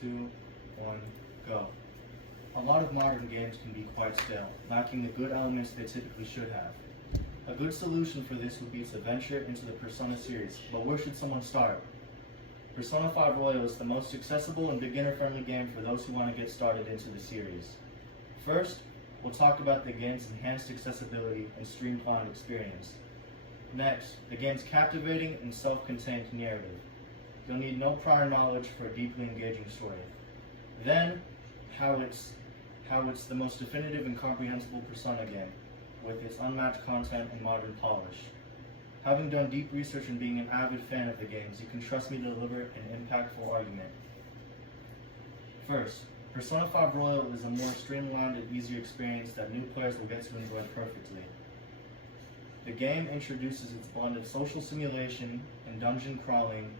2, 1, go. A lot of modern games can be quite stale, lacking the good elements they typically should have. A good solution for this would be to venture into the Persona series, but where should someone start? Persona 5 Royal is the most accessible and beginner-friendly game for those who want to get started into the series. First, we'll talk about the game's enhanced accessibility and streamlined experience. Next, the game's captivating and self-contained narrative. You'll need no prior knowledge for a deeply engaging story. Then, how it's the most definitive and comprehensible Persona game, with its unmatched content and modern polish. Having done deep research and being an avid fan of the games, you can trust me to deliver an impactful argument. First, Persona 5 Royal is a more streamlined and easier experience that new players will get to enjoy perfectly. The game introduces its blended social simulation and dungeon crawling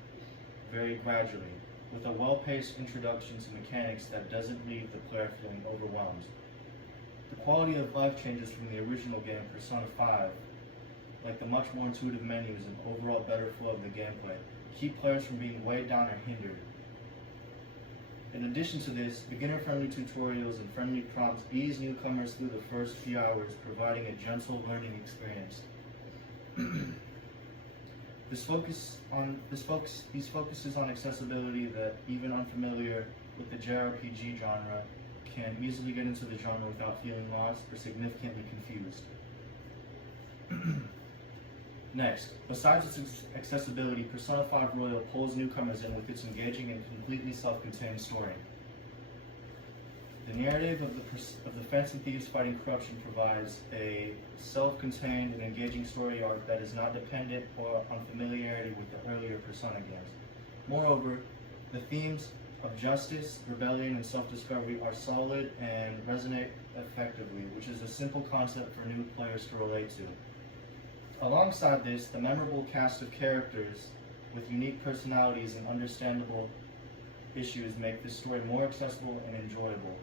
very gradually, with a well-paced introduction to mechanics that doesn't leave the player feeling overwhelmed. The quality of life changes from the original game, Persona 5, like the much more intuitive menus and overall better flow of the gameplay, keep players from being weighed down or hindered. In addition to this, beginner-friendly tutorials and friendly prompts ease newcomers through the first few hours, providing a gentle learning experience. These focuses on accessibility that even unfamiliar with the JRPG genre can easily get into the genre without feeling lost or significantly confused. Next, besides its accessibility, Persona 5 Royal pulls newcomers in with its engaging and completely self-contained story. The narrative of the Phantom Thieves fighting corruption provides a self-contained and engaging story arc that is not dependent on familiarity with the earlier Persona games. Moreover, the themes of justice, rebellion, and self-discovery are solid and resonate effectively, which is a simple concept for new players to relate to. Alongside this, the memorable cast of characters with unique personalities and understandable issues make this story more accessible and enjoyable.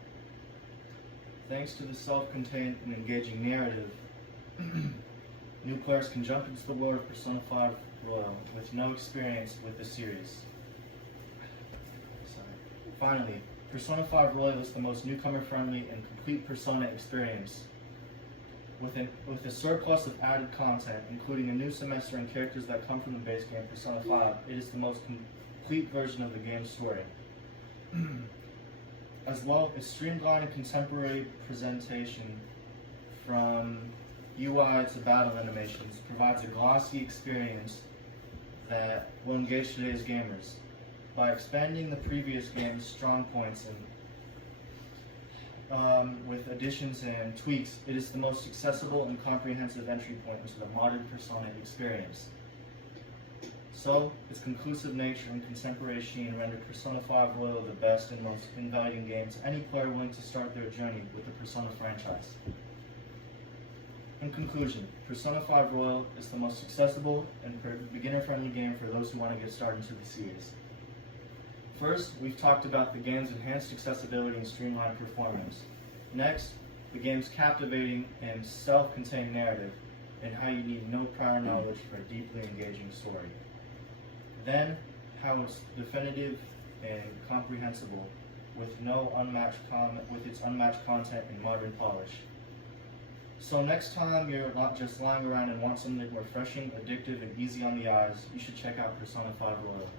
Thanks to the self-contained and engaging narrative, new players can jump into the world of Persona 5 Royal with no experience with the series. Finally, Persona 5 Royal is the most newcomer-friendly and complete Persona experience. With a surplus of added content, including a new semester and characters that come from the base game Persona 5, it is the most complete version of the game's story. As well as streamlined and contemporary presentation, from UI to battle animations, provides a glossy experience that will engage today's gamers. By expanding the previous game's strong points and with additions and tweaks, it is the most accessible and comprehensive entry point into the modern Persona experience. So, its conclusive nature and contemporary sheen render Persona 5 Royal the best and most inviting game to any player willing to start their journey with the Persona franchise. In conclusion, Persona 5 Royal is the most accessible and beginner-friendly game for those who want to get started into the series. First, we've talked about the game's enhanced accessibility and streamlined performance. Next, the game's captivating and self-contained narrative, and how you need no prior knowledge for a deeply engaging story. Then, how it's definitive and comprehensible with its unmatched content and modern polish. So next time you're not just lying around and want something refreshing, addictive, and easy on the eyes, you should check out Persona 5 Royal.